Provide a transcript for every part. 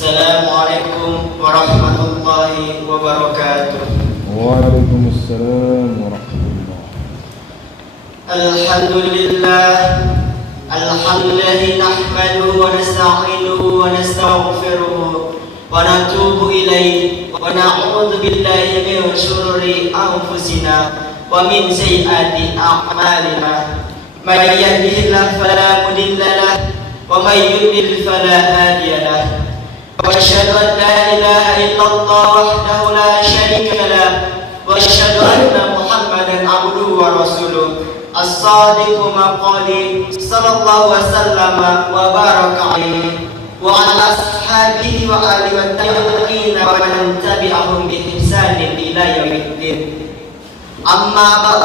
Assalamualaikum warahmatullahi wabarakatuh. Waalaikumsalam warahmatullahi. Alhamdulillah, alhamdulillah nahmaduhu wa nasta'inuhu wa nastaghfiruhu wa natubu ilaihi wa na'udzu billahi min shururi anfusina wa min sayyiati a'malina. May yahdihillahu fala mudilla lahu wa may yudlil fala hadiya lahu. وأشهد أن لا إله إلا الله وحده لا شريك له وأشهد أن محمدا عبده ورسوله الصادق مقاله صلى الله وسلم وبارك عليه وعلى أصحابه وآله والتابعين ومن تبعهم بإحسان إلى يوم الدين. أما بعد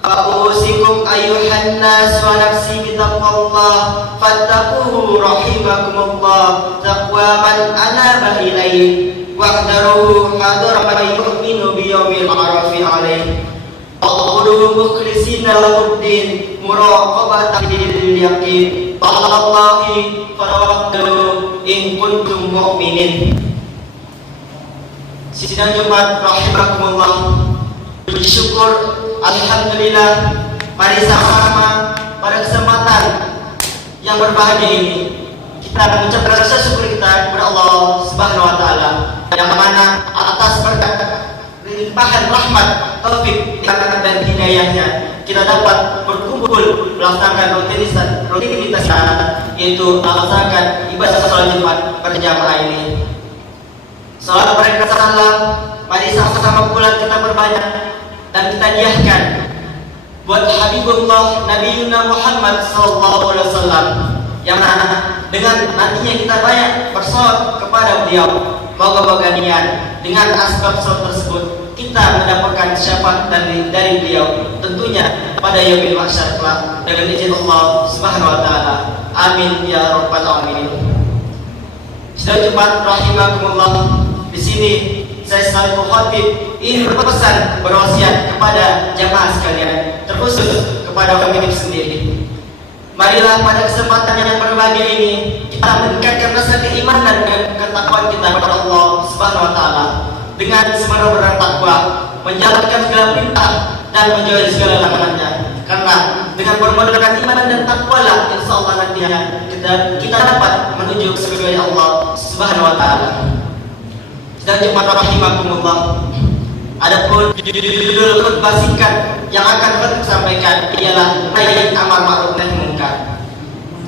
فأوصيكم أيها الناس ونفسي بتقوى الله فاتقوه رحمكم الله تقوى من أناب إليه واحذروه حذر من يؤمن بيوم العرف عليه واقولوا مخلصين له الدين مراقبة لليقين على الله فتوكلوا إن كنتم مؤمنين. Sidang Jumat rahimakumullah, bersyukur alhamdulillah, mari sama-sama pada kesempatan yang berbahagia ini kita mengucapkan rasa syukur kita kepada Allah Subhanahu wa taala yang mana atas berkat limpahan rahmat, taufik dan hidayahnya kita dapat berkumpul melaksanakan rutinitas yaitu melaksanakan ibadah salat Jumat berjamaah ini. Salat mereka salam, mari sama-sama pula kita berbanyak dan kita niatkan buat Habibullah Nabiuna Muhammad sallallahu alaihi wasallam yang mana dengan nantinya kita banyak bersolat kepada beliau. Moga-moga niat dengan asbab solat tersebut kita mendapatkan syafaat dari beliau tentunya pada yaumil mahsyar kelak dengan izin Allah Subhanahu wa taala. Amin ya rabbal alamin. Saudara Jumat rahimakumullah, di sini saya selaku khatib ingin berpesan, berwasiat kepada jamaah sekalian, terkhusus kepada kami sendiri. Marilah pada kesempatan yang berbahagia ini kita meningkatkan rasa keimanan dan ketakwaan kita kepada Allah Subhanahu wa taala dengan semerbak takwa, menjalankan segala perintah dan menjauhi segala larangannya. Karena dengan bermodalkan iman dan takwa lah insyaallah nantinya kita dapat menuju ke surga Allah Subhanahu wa taala. Dan Jumat rahimakumullah, adapun judul khutbah singkat yang akan saya sampaikan ialah nahi amar ma'ruf nahi munkar.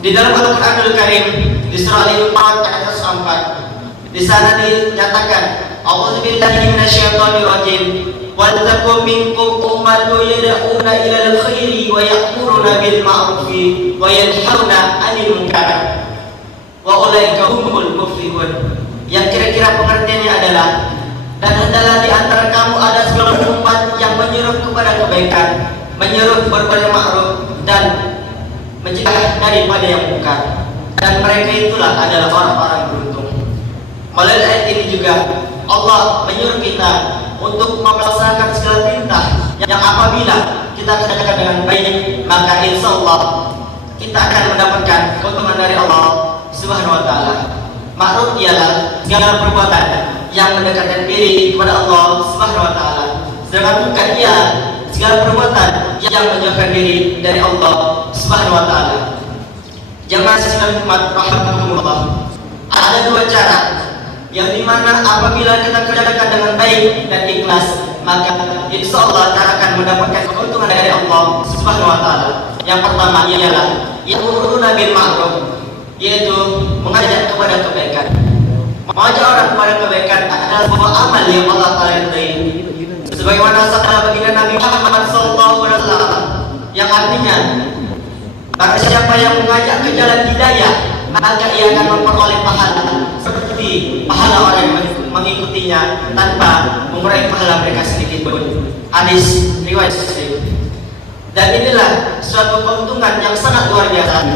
Di dalam Al-Qur'anul Karim di surah Al-Imran ayat 104 di sana dinyatakan a'udzubillahi minasyaitonir rajim wal takum minkum ummatun yad'una ilal khairi wa ya'muruna bil ma'rufi wa yanhauna 'anil munkar wa ulaika humul muflihun. Yang kira-kira pengertiannya adalah, dan hendaklah di antara kamu ada segala umat yang menyuruh kepada kebaikan, menyuruh berbuat ma'ruf dan mencegah daripada yang munkar, dan mereka itulah adalah orang-orang beruntung. Melalui ayat ini juga Allah menyuruh kita untuk melaksanakan segala perintah yang apabila kita kerjakan dengan baik, maka insyaallah kita akan mendapatkan keuntungan dari Allah Subhanahu wa taala. Ma'ruf ialah segala perbuatan yang mendekatkan diri kepada Allah Subhanahu wa taala. Sedangkan munkar ialah segala perbuatan yang menjauhkan diri dari Allah Subhanahu wa taala. Jamaah sekalian umat rahimakumullah, ada dua cara yang dimana apabila kita kerjakan dengan baik dan ikhlas, maka insyaallah kita akan mendapatkan keuntungan dari Allah Subhanahu wa taala. Yang pertama ialah ya'muruna bil ma'ruf, yaitu mengajak kepada kebaikan. Mengajak orang kepada kebaikan adalah sebuah amal yang Allah Ta'ala ridai. Sebagaimana sabda baginda Nabi Muhammad SAW yang artinya, barang siapa yang mengajak ke jalan hidayah, maka ia akan memperoleh pahala seperti pahala orang yang mengikutinya tanpa mengurangi pahala mereka sedikit pun. Hadis riwayat Muslim. Dan inilah suatu keuntungan yang sangat luar biasa.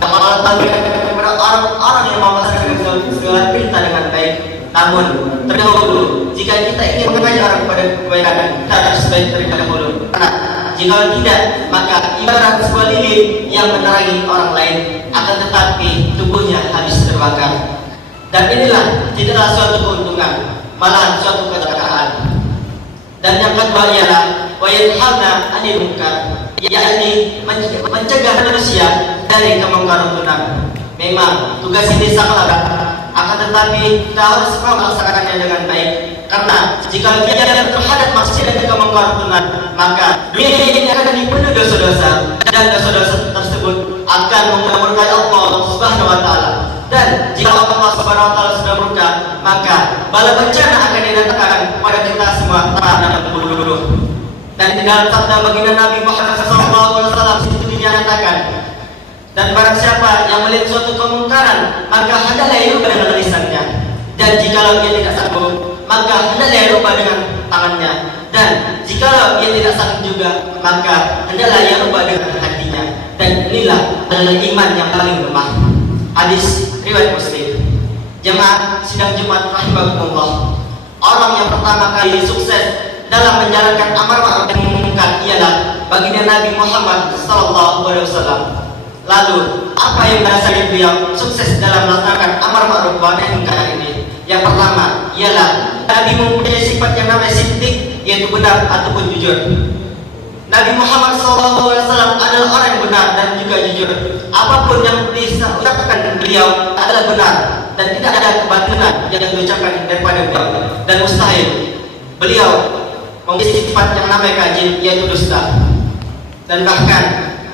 Allah Ta'ala kepada orang-orang yang melaksanakan segala perintah dengan baik. Namun terdahulu, jika kita ingin mengajak orang kepada kebaikan, kita harus baik terlebih dahulu. Karena jika tidak, maka ibarat sebuah lilin yang menerangi orang lain, akan tetapi tubuhnya habis terbakar. Dan inilah tidaklah suatu keuntungan, malah suatu kecelakaan. Dan yang kedua ialah wa yanhauna 'anil munkar, yakni mencegah manusia dari kemungkaran. Memang tugas ini sangat berat, akan tetapi kita harus melaksanakannya dengan baik. Karena jika dia terhadap maksiat dan kemungkaran, maka dunia ini akan dipenuhi dosa-dosa, dan dosa-dosa tersebut akan memurkai Allah Subhanahu wa taala. Dan jika Allah Subhanahu wa taala sudah murka, maka bala bencana akan didatangkan pada kita semua tanpa membunuh. Dan di dalam sabda baginda Nabi Muhammad SAW itu dinyatakan, dan barang siapa yang melihat suatu kemungkaran, maka hendaklah ia rubah dengan lisannya, dan jikalau ia tidak sanggup, maka hendaklah ia rubah dengan tangannya, dan jikalau ia tidak sanggup juga, maka hendaklah ia rubah dengan hatinya. Dan inilah adalah iman yang paling lemah. Hadis riwayat Muslim. Jemaah sidang Jumat rahimakumullah, orang yang pertama kali sukses dalam menjalankan amar ma'ruf nahi munkar ialah baginda Nabi Muhammad SAW. Lalu apa yang mendasari beliau sukses dalam melaksanakan amar ma'ruf nahi munkar ini? Yang pertama ialah Nabi mempunyai sifat yang namanya siddiq, yaitu benar ataupun jujur. Nabi Muhammad SAW adalah orang yang benar dan juga jujur. Apapun yang diucapkan beliau adalah benar, dan tidak ada kebatilan yang diucapkan daripada beliau. Dan mustahil beliau memiliki sifat yang namanya kaji, yaitu dusta. Dan bahkan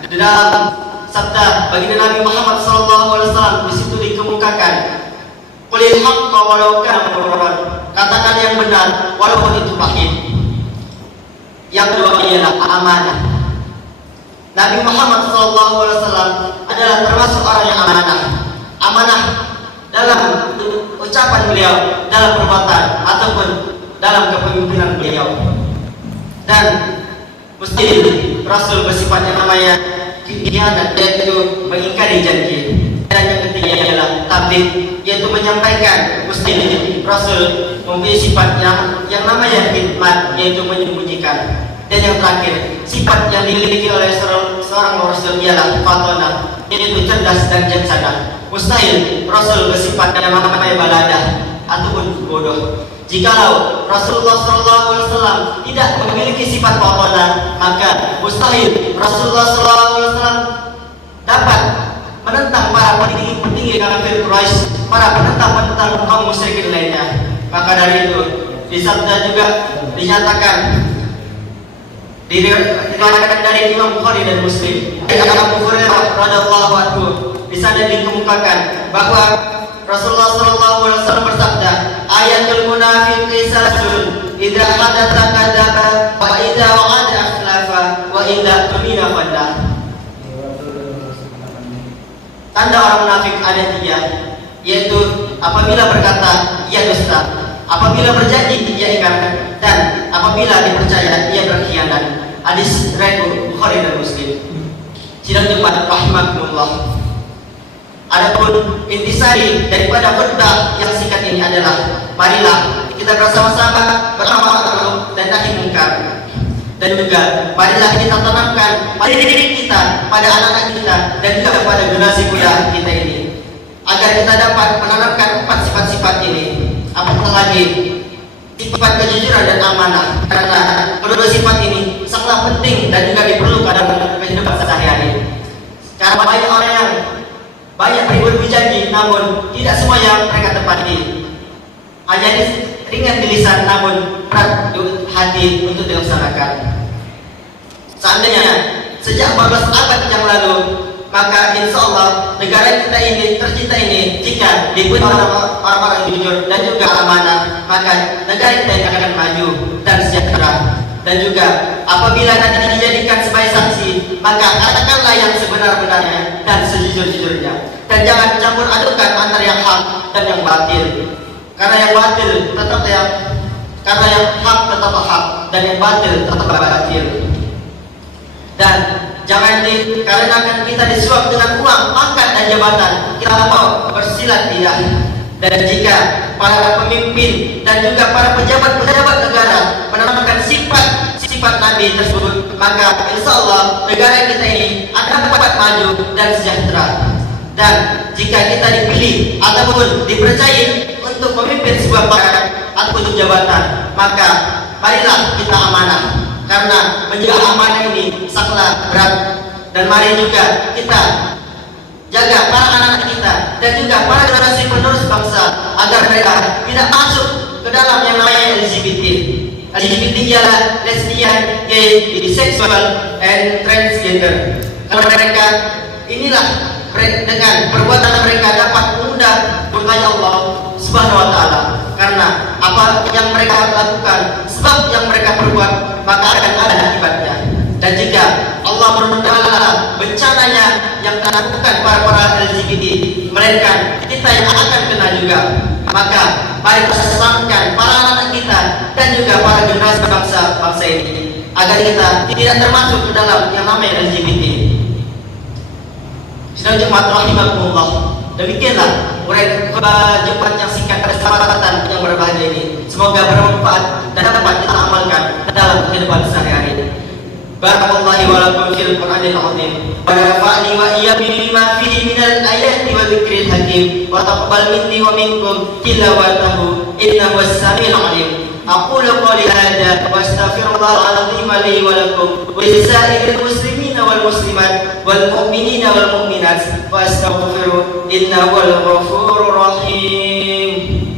di dalam sabda baginda Nabi Muhammad SAW di situ dikemukakan, qulil haqqa walau kana murran, katakan yang benar walaupun itu pahit. Yang kedua ialah amanah. Nabi Muhammad SAW adalah termasuk orang yang amanah. Amanah dalam ucapan beliau, dalam perbuatan ataupun dalam kepemimpinan beliau. Dan mesti Rasul bersifat yang namanya khianat, yaitu mengingkari janji. Dan yang ketiga ialah tabligh, yaitu menyampaikan. Mesti Rasul memiliki sifat yang namanya khidmat, yaitu menyembunyikan. Dan yang terakhir, sifat yang dimiliki oleh seorang Rasul ialah fatona, yaitu cerdas dan bijaksana. Mustahil Rasul bersifat yang namanya baladah ataupun bodoh. Jikalau Rasulullah SAW tidak memiliki sifat fatona, maka mustahil Rasulullah SAW dapat menentang para petinggi kafir Quraisy, para penentang kaum musyrikin lainnya. Maka dari itu, di sabda juga dinyatakan, diriwayatkan dari Imam Bukhari dan Muslim, dari Abu Hurairah radhiyallahu anhu, di sana dikemukakan bahwa Rasulullah SAW bersabda, ayatul munafiqi salasun, idza hadatsa kadzaba, wa idza wa'ada akhlafa, wa idza tumina fadda. Tanda orang munafik ada tiga, yaitu apabila berkata ia dusta, apabila berjanji ia ingkar, dan apabila dipercaya ia berkhianat. Hadis riwayat Bukhari dan Muslim. Sidang Jumat rahimakumullah. Adapun intisari daripada khutbah yang singkat ini adalah, marilah kita bersama-sama beramar dan nahi munkar. Dan juga marilah kita tanamkan pada diri kita, pada anak-anak kita, dan juga pada generasi muda kita ini, agar kita dapat menanamkan 4 sifat-sifat ini. Apatah lagi sifat kejujuran dan amanah, karena kedua sifat ini sangat penting dan juga diperlukan dalam kehidupan sehari-hari. Karena banyak orang yang banyak berjanji, namun tidak semua yang mereka tepati. Hanya ringan di lisan, namun berat di hati untuk dilaksanakan. Seandainya sejak 14 abad yang lalu, maka insya Allah negara kita ini, tercinta ini, jika dipenuhi orang-orang yang jujur dan juga amanah, maka negara kita ini akan maju dan sejahtera. Dan juga apabila nanti dijadikan sebagai saksi, maka katakanlah yang sebenar-benarnya dan sejujur-jujurnya, dan jangan campur adukan antara yang hak dan yang batil. Karena yang batil tetap karena yang hak tetap hak, dan yang batil tetap batil. Dan jangan dikarenakan kita disuap dengan uang, pangkat dan jabatan, kita mau bersilat tidak. Dan jika para pemimpin dan juga para pejabat-pejabat negara menanamkan sifat Nabi tersebut, maka insya Allah negara kita ini akan dapat maju dan sejahtera. Dan jika kita dipilih ataupun dipercayai untuk memimpin sebuah masyarakat ataupun jabatan, maka marilah kita amanah, karena menjaga amanah ini sangatlah berat. Dan mari juga kita jaga para anak-anak kita dan juga para generasi penerus bangsa agar mereka tidak masuk ke dalam yang namanya LGBT. LGBT ialah lesbian, gay, bisexual, and transgender. Karena mereka inilah dengan perbuatan mereka dapat mengundang murkanya Allah Subhanahu wa taala. Karena apa yang mereka lakukan, sebab yang mereka perbuat, maka akan ada akibatnya. Dan jika Allah menunda bencananya yang dilakukan para LGBT, melainkan kita yang akan kena juga. Maka mari kita selamatkan para anak kita dan juga para generasi bangsa ini, agar kita tidak termasuk ke dalam yang namanya LGBT. Sidang jemaat rahimakumullah, demikianlah uraian Jumat yang singkat kesepakatan yang berbahagia ini. Semoga bermanfaat dan dapat kita amalkan dalam kehidupan sehari-hari. Barakallahu wa lakum fil Qur'anil azim wa nafa'ni wa iyyakum bima fihi minal ayati wa dzikril hakim wa taqabbal minni wa minkum tilawatahu innahu was-sami'ul 'alim. Aqulu qawli hadza wa astaghfirullahal azim li wa lakum wa lisa'iril muslimina wal muslimat wal mu'minina wal mu'minat wa astaghfiru innahu wal ghafurur rahim.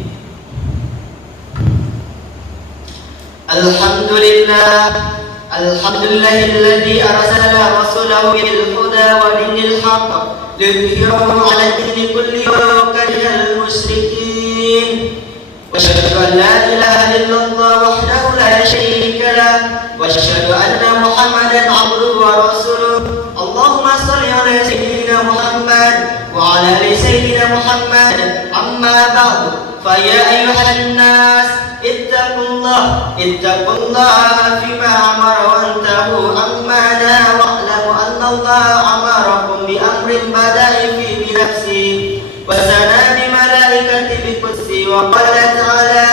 Alhamdulillah alladzi arsala rasulahu bil huda wa dinil haqq liyudhhirahu 'ala ad-dini kullihi wa karihal musyrikin. Wa asyhadu an la ilaha illallah wahdahu la syarika lah wa asyhadu anna Muhammadan 'abduhu wa rasuluh. Allahumma shalli 'ala sayyidina Muhammad wa 'ala ali sayyidina Muhammad. Amma ba'du, fa ya ayyuhan nas ittaqullah fima amara wa antahu amma naha wa'lamu anna Allah amarakum bi amrin bada'i fi nafsi wa sana bi malaikati bi qudsi wa qala ta'ala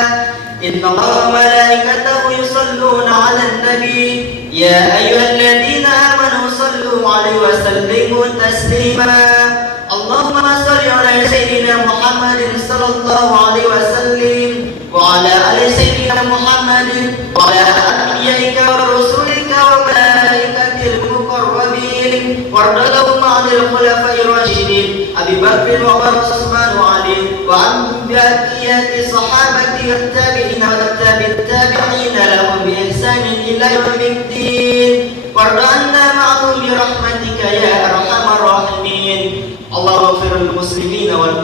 inna Allah wa malaikatahu yusalluna 'alan nabi ya ayyuhalladzina amanu sallu 'alaihi wa sallimu taslima. Allahumma shalli 'ala sayyidina Muhammadin sallallahu alaihi wasallam wa 'ala ali sayyidina Muhammadin wa 'ala anbiya'ika wa rusulika wa malaikatil muqarrabin warḍalahum 'anil khulafa'ir rasyidin Abi Bakr wa Umar wa Utsman wa Ali wa an baqiyati sahabati wat tabi'in wa tabi'it tabi'in lahum bi ihsanin ila yaumiddin warḍa'na ma'hum bi rahmatika ya arhamar rahimin. Allahumma ighfir lil muslimina wal